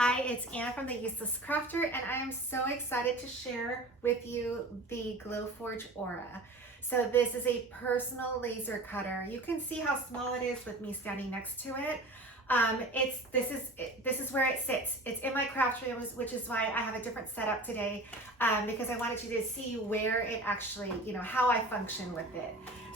Hi, it's Anna from The Useless Crafter, and I am so excited to share with you the Glowforge Aura. So this is a personal laser cutter. You can see how small it is with me standing next to it. This is where it sits. It's in my craft room, which is why I have a different setup today, because I wanted you to see where it actually, how I function with it.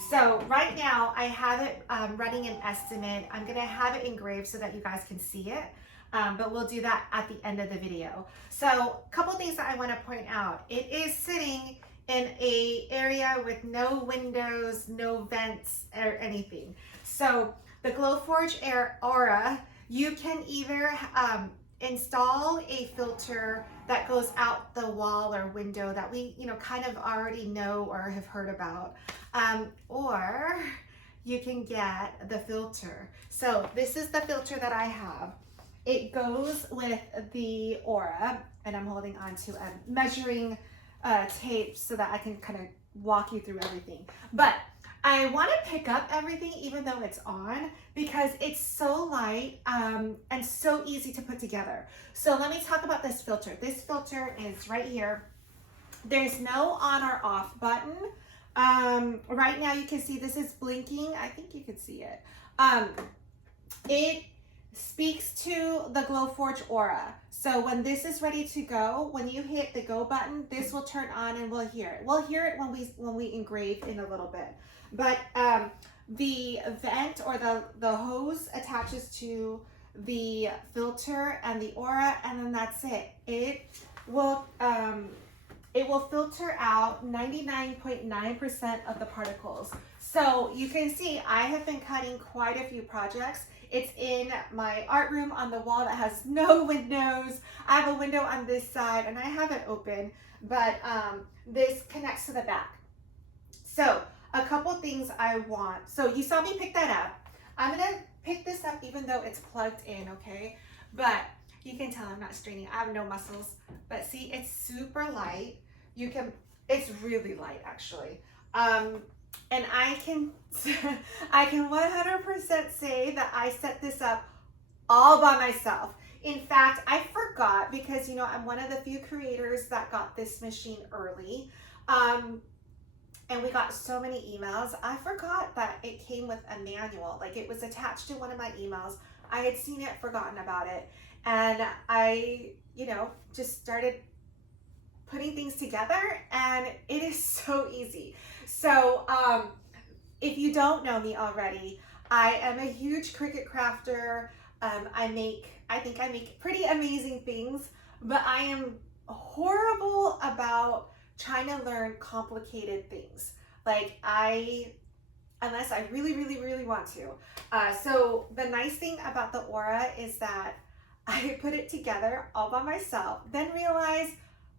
So right now I have it running an estimate. I'm gonna have it engraved so that you guys can see it. But we'll do that at the end of the video. So a couple things that I want to point out. It is sitting in an area with no windows, no vents or anything. So the Glowforge Aura, you can either install a filter that goes out the wall or window that we kind of already know or have heard about, or you can get the filter. So this is the filter that I have. It goes with the Aura, and I'm holding on to a measuring tape so that I can kind of walk you through everything. But I want to pick up everything even though it's on, because it's so light and so easy to put together. So let me talk about this filter. This filter is right here. There's no on or off button. Right now you can see this is blinking. I think you can see it. It speaks to the Glowforge Aura. So when this is ready to go, when you hit the go button, this will turn on and we'll hear it. We'll hear it when we engrave in a little bit. But the vent or the hose attaches to the filter and the Aura, and then that's it. It will filter out 99.9% of the particles. So you can see I have been cutting quite a few projects. It's in my art room on the wall that has no windows. I have a window on this side and I have it open, but this connects to the back. So a couple things I want. So you saw me pick that up. I'm gonna pick this up even though it's plugged in, okay? But you can tell I'm not straining. I have no muscles, but see, it's super light. It's really light actually. And I can 100% say that I set this up all by myself. In fact, I forgot because, I'm one of the few creators that got this machine early. And we got so many emails. I forgot that it came with a manual. Like, it was attached to one of my emails. I had seen it, forgotten about it. And I, just started putting things together, and it is so easy. So if you don't know me already, I am a huge Cricut crafter. I think I make pretty amazing things, but I am horrible about trying to learn complicated things. Unless I really, really, really want to. So the nice thing about the Aura is that I put it together all by myself, then realized,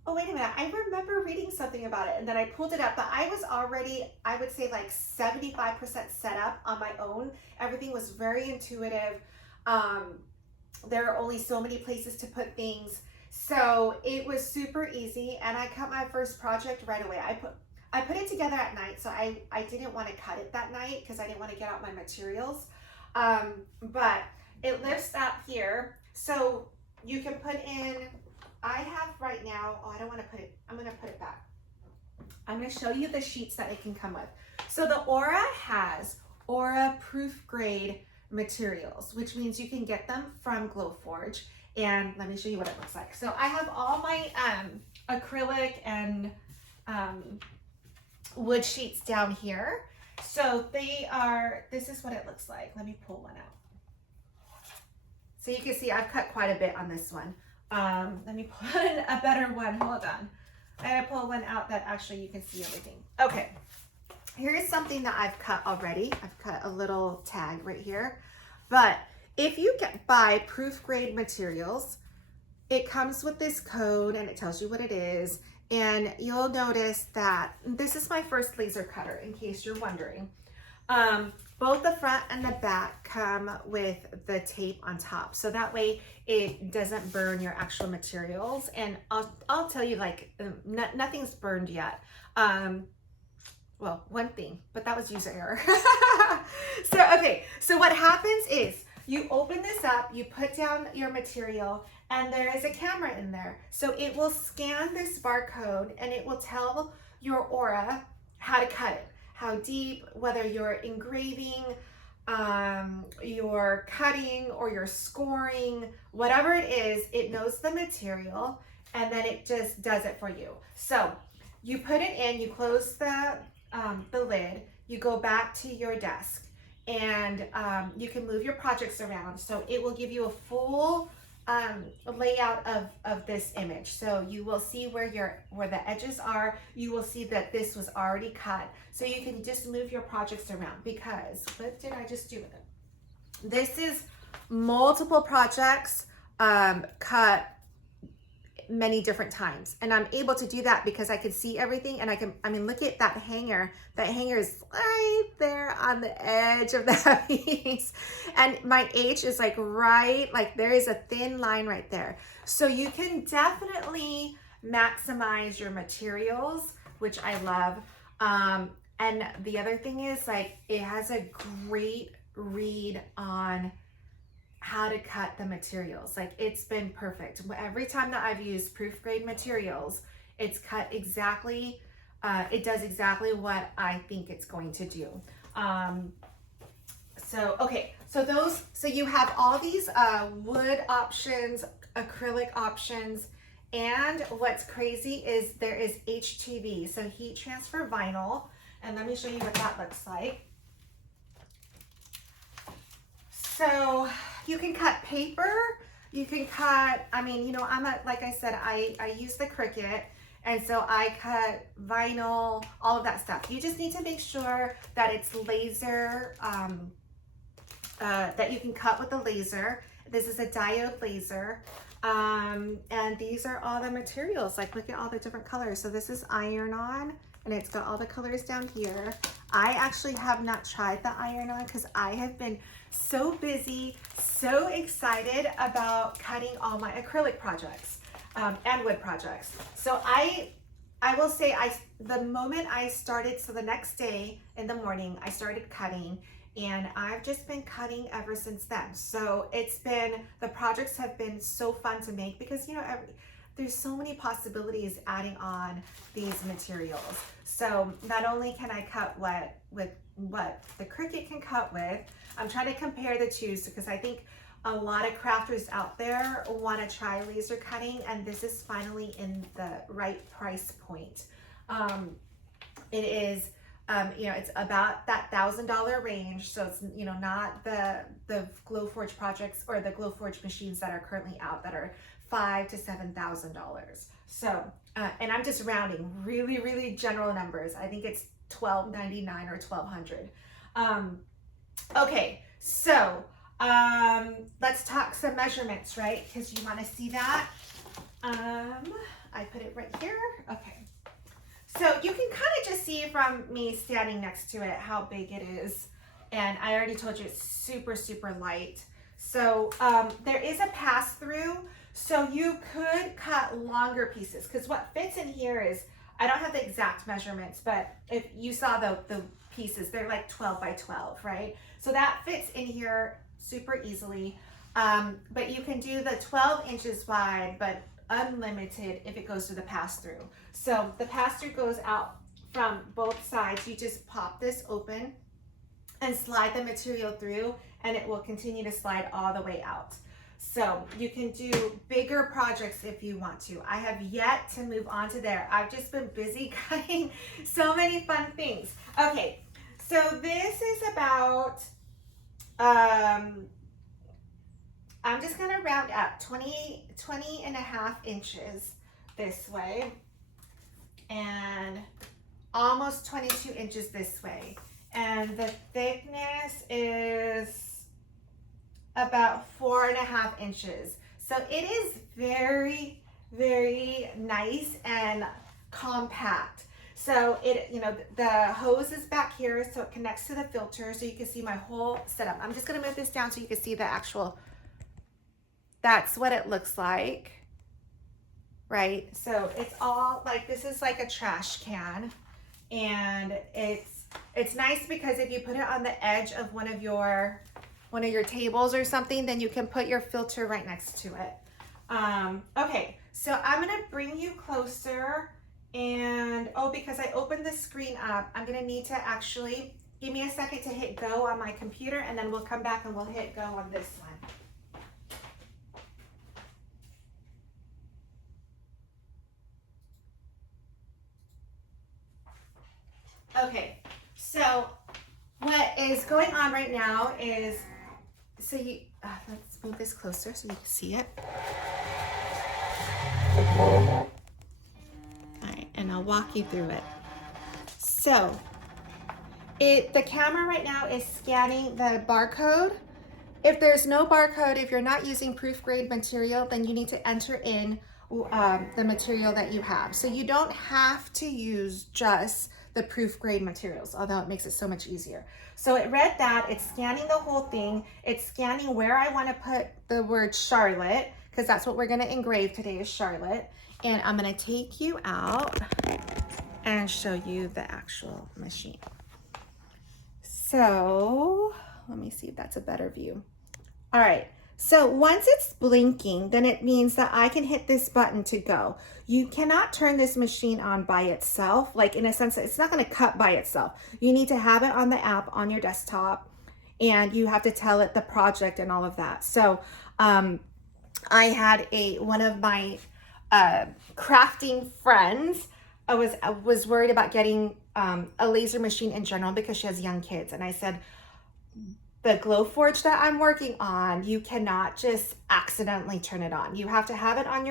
oh, wait a minute, I remember reading something about it, and then I pulled it up, but I was already, I would say 75% set up on my own. Everything was very intuitive. There are only so many places to put things. So it was super easy, and I cut my first project right away. I put it together at night, so I didn't want to cut it that night because I didn't want to get out my materials. But it lifts up here, so you can put in, I have right now, oh, I don't want to put it, I'm going to put it back. I'm going to show you the sheets that it can come with. So the Aura has Aura proof grade materials, which means you can get them from Glowforge. And let me show you what it looks like. So I have all my acrylic and wood sheets down here. So this is what it looks like. Let me pull one out. So you can see I've cut quite a bit on this one. Let me pull in a better one. Hold on. I'm gonna pull one out that actually you can see everything. Okay. Here's something that I've cut already. I've cut a little tag right here. But if you buy proof grade materials, it comes with this code and it tells you what it is. And you'll notice that this is my first laser cutter, in case you're wondering. Both the front and the back come with the tape on top. So that way it doesn't burn your actual materials. And I'll tell you, nothing's burned yet. Well, one thing, but that was user error. So what happens is you open this up, you put down your material, and there is a camera in there. So it will scan this barcode and it will tell your aura how to cut it, how deep, whether you're engraving, you're cutting, or you're scoring, whatever it is, it knows the material and then it just does it for you. So you put it in, you close the lid, you go back to your desk, and you can move your projects around. So it will give you a full layout of this image. So you will see where the edges are. You will see that this was already cut. So you can just move your projects around, because what did I just do with it? This is multiple projects cut many different times, and I'm able to do that because I can see everything, and I mean, look at that hanger. That hanger is right there on the edge of that piece, and my H is like there is a thin line right there. So you can definitely maximize your materials, which I love. And the other thing is, like, it has a great read on how to cut the materials. Like, it's been perfect. Every time that I've used proof grade materials, it's cut exactly, it does exactly what I think it's going to do. So you have all these wood options, acrylic options, and what's crazy is there is HTV, so heat transfer vinyl, and let me show you what that looks like. So you can cut paper, you can cut, I mean, you know, like I said, I use the Cricut, and so I cut vinyl, all of that stuff. You just need to make sure that it's laser, that you can cut with the laser. This is a diode laser, and these are all the materials. Like, look at all the different colors. So this is iron-on, and it's got all the colors down here. I actually have not tried the iron-on because I have been so busy, so excited about cutting all my acrylic projects and wood projects. So I will say, the moment I started, so the next day in the morning, I started cutting, and I've just been cutting ever since then. So the projects have been so fun to make, because, you know, there's so many possibilities adding on these materials. So not only can I cut with what the Cricut can cut with, I'm trying to compare the two, because I think a lot of crafters out there want to try laser cutting, and this is finally in the right price point. It is, you know, it's about that $1,000 range. So it's, you know, not the Glowforge projects or the Glowforge machines that are currently out that are $5,000 to $7,000. So, and I'm just rounding really, really general numbers. I think it's $1,299 or $1,200. Okay, so let's talk some measurements, right? Because you want to see that. I put it right here. Okay. So you can kind of just see from me standing next to it how big it is. And I already told you it's super, super light. So there is a pass-through. So you could cut longer pieces, because what fits in here is, I don't have the exact measurements, but if you saw the pieces, they're like 12 by 12, right? So that fits in here super easily. But you can do the 12 inches wide, but unlimited if it goes to the pass-through. So the pass-through goes out from both sides. You just pop this open and slide the material through, and it will continue to slide all the way out. So you can do bigger projects if you want to. I have yet to move on to there. I've just been busy cutting so many fun things. Okay, so this is about, I'm just gonna round up 20 and a half inches this way, and almost 22 inches this way. And the thickness is about 4.5 inches. So it is very, very nice and compact. So it, you know, the hose is back here, so it connects to the filter, so you can see my whole setup. I'm just gonna move this down so you can see the actual, that's what it looks like, right? So it's all like, this is like a trash can, and it's nice because if you put it on the edge of one of your one of your tables or something, then you can put your filter right next to it. Okay, so I'm gonna bring you closer, and because I opened the screen up, I'm gonna need to actually, give me a second to hit go on my computer, and then we'll come back and we'll hit go on this one. Okay, so what is going on right now is, so you, let's move this closer so you can see it. All right, and I'll walk you through it. So, the camera right now is scanning the barcode. If there's no barcode, if you're not using proof grade material, then you need to enter in the material that you have. So you don't have to use just the proof grade materials, although it makes it so much easier. So it read that, it's scanning the whole thing. It's scanning where I want to put the word Charlotte, because that's what we're going to engrave today is Charlotte. And I'm going to take you out and show you the actual machine. So let me see if that's a better view. All right. So once it's blinking, then it means that I can hit this button to go. You cannot turn this machine on by itself. Like, in a sense, it's not going to cut by itself. You need to have it on the app on your desktop, and you have to tell it the project and all of that. So I had one of my crafting friends was worried about getting a laser machine in general because she has young kids. And I said, the Glowforge that I'm working on, you cannot just accidentally turn it on. You have to have it on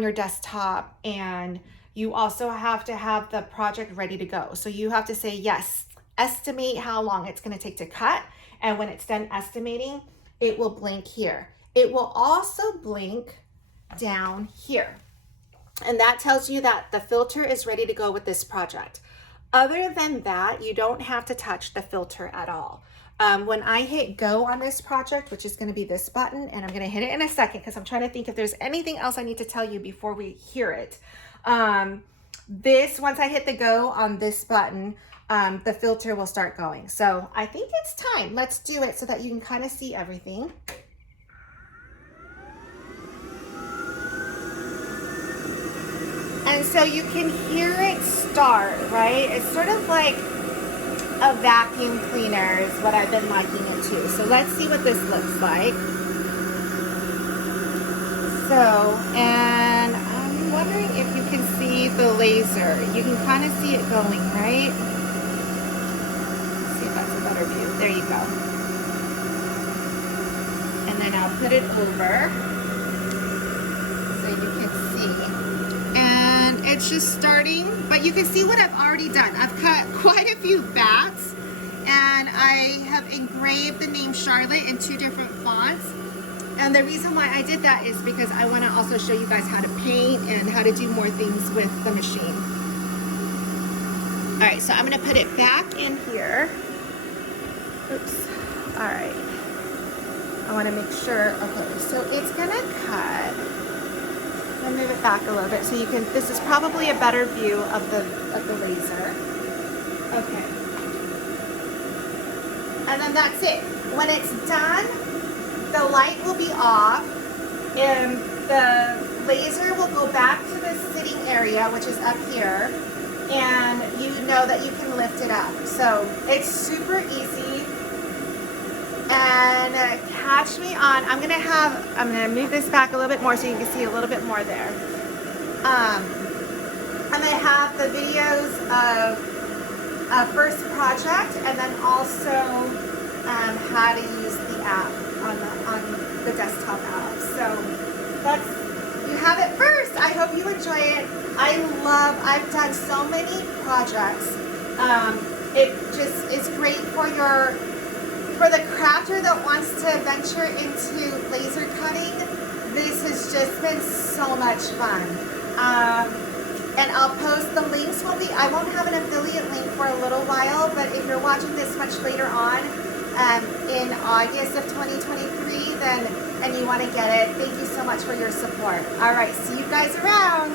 your desktop, and you also have to have the project ready to go. So you have to say, yes, estimate how long it's going to take to cut. And when it's done estimating, it will blink here. It will also blink down here. And that tells you that the filter is ready to go with this project. Other than that, you don't have to touch the filter at all. When I hit go on this project, which is going to be this button, and I'm going to hit it in a second because I'm trying to think if there's anything else I need to tell you before we hear it. Once I hit the go on this button, the filter will start going. So I think it's time. Let's do it so that you can kind of see everything. And so you can hear it start, right? It's sort of like a vacuum cleaner is what I've been liking it to. So let's see what this looks like. So, and I'm wondering if you can see the laser. You can kind of see it going, right? Let's see if that's a better view. There you go. And then I'll put it over so you can see. And it's just starting, but you can see what I've already done. I've cut quite a few bats, and I have engraved the name Charlotte in 2 different fonts. And the reason why I did that is because I want to also show you guys how to paint and how to do more things with the machine. All right, so I'm going to put it back in here. Oops. All right. I want to make sure. Okay, so it's going to cut. I'll move it back a little bit so you can, this is probably a better view of the laser. Okay. And then that's it. When it's done, the light will be off, and the laser will go back to the sitting area, which is up here, and you know that you can lift it up. So it's super easy. And catch me on, I'm gonna move this back a little bit more so you can see a little bit more there. I'm gonna have the videos of first project, and then also how to use the app on the desktop app. So you have it first. I hope you enjoy it. I've done so many projects. It just is great for the crafter that wants to venture into laser cutting. This has just been so much fun. And I'll post the links. I won't have an affiliate link for a little while, but if you're watching this much later on in August of 2023, and you want to get it, thank you so much for your support. All right, see you guys around.